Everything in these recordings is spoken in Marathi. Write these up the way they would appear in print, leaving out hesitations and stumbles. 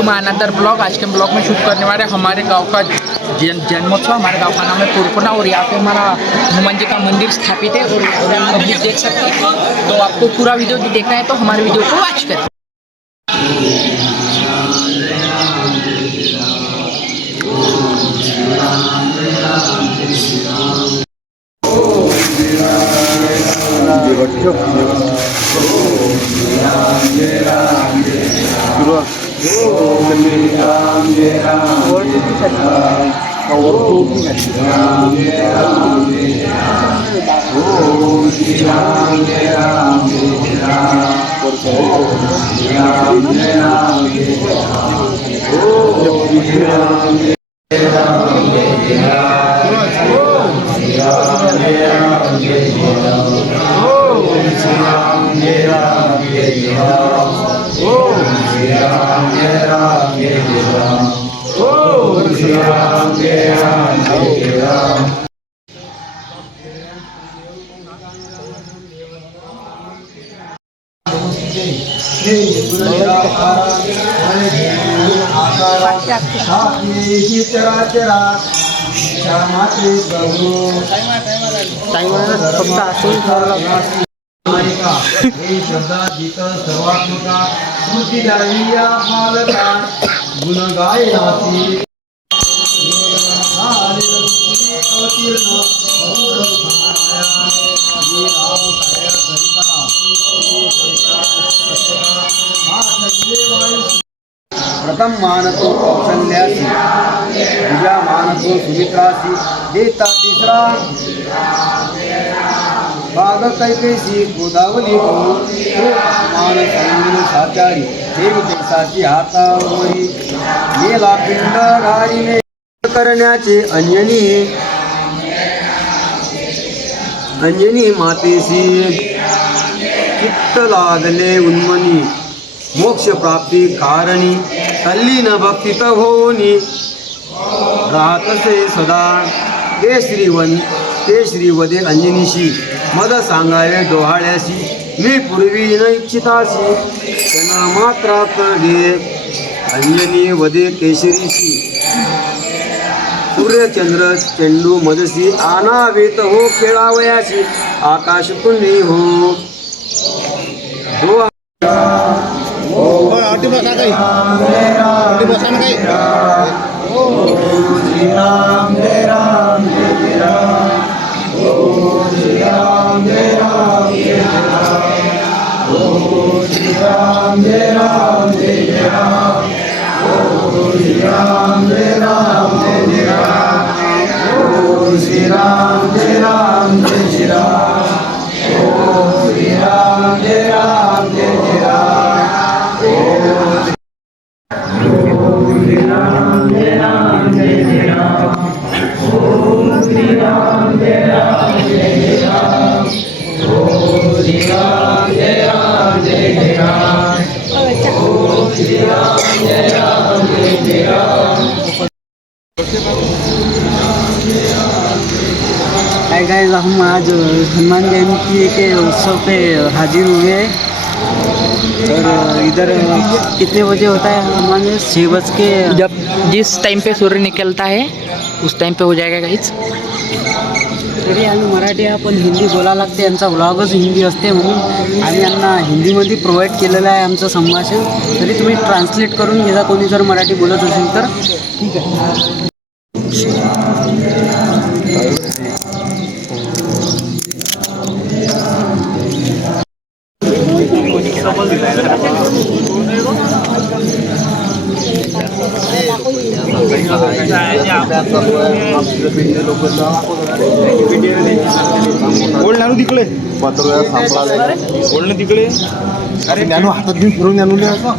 To my another blog. आज के ब्लॉग में शूट करने वाले हमारे गांव का जन्मोत्सव। हमारे गांव का नाम है पुरकुना और यहाँ पे हमारा हनुमान जी का मंदिर स्थापित है और आप अभी देख सकते हैं। तो आपको पूरा वीडियो देखना है तो हमारे वीडियो को वॉच करें। प्रथम मानतो कौशल्यासी, दूजा मानतो सुमित्रासी, देता तिसरा भाग कैकेसी गोदावली को मान संगीन साचारी देव केसाची हातावरी मेला पिंड घारीने करण्याचे अंजनी मातेसी चित्त लागले उन्मनी मोक्ष प्राप्ती कारणी तल्लीन भक्तित होनी राहतसे सदा ते श्रीवदे अंजनीशी मद सांगावे डोहाळ्याशी मी पूर्वी न इच्छितासी त्यांना मात्रा कडे अंजनी वदे केशरीशी सूर्यचंद्र चेंडू मदसी आनावेत हो खेळावयाशी आकाश पुण्य हो दो बसा काही बसा ना काही श्री राम जय राम जय राम श्री राम जय राम जय राम श्री राम जय राम जय राम श्री राम जय राम जय राम श्री राम जय राम जय राम श्री राम जय राम जय राम गाइस, हम आज हनुमान जयंती के उत्सव पे हाजिर हुए और इधर कितने बजे होता है हनुमान जयंती? 6 बज के जब जिस टाइम पे सूर्य निकलता है उस टाइम पे हो जाएगा गाइस। तरी आम्ही मराठी आहे पण हिंदी बोलायला लागते, यांचा व्लॉगच हिंदी असते म्हणून आम्ही यांना हिंदीमध्ये प्रोव्हाइड केलेलं आहे आमचं संभाषण। तरी तुम्ही ट्रान्सलेट करून घ्या कोणी जर मराठी बोलत असेल तर। ठीक आहे। बोल तिकडे पत्र सांभाळा बोल तिकडे अरे ज्ञानू हातात घेऊन फिरून ज्ञानू असं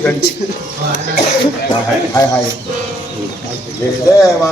घंटी हाय हाय जय देवा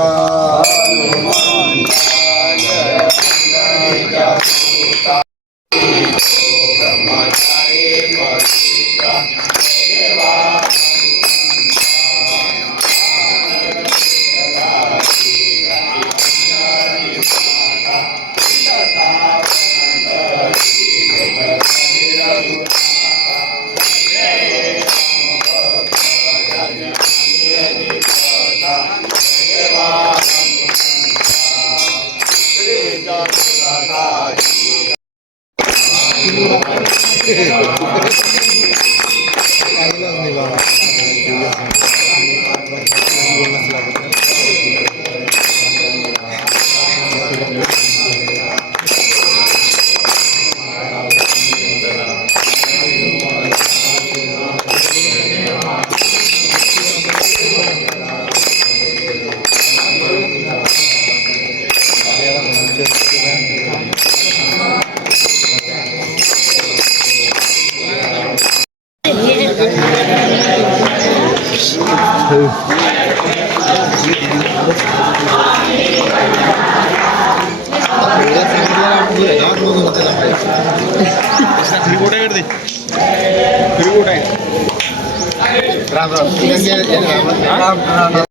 राम राम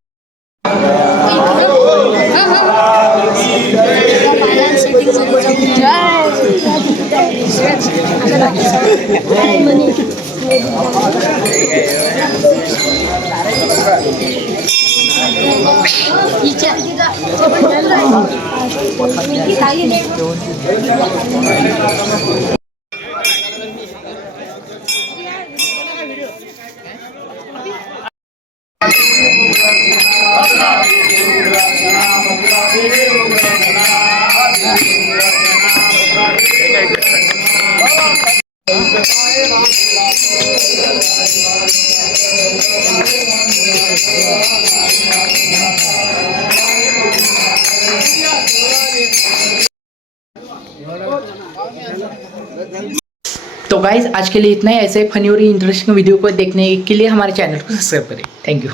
तो गाइज आज के लिए इतना ही। ऐसे फनी और इंटरेस्टिंग वीडियो को देखने के लिए हमारे चैनल को सब्सक्राइब करें। Thank you.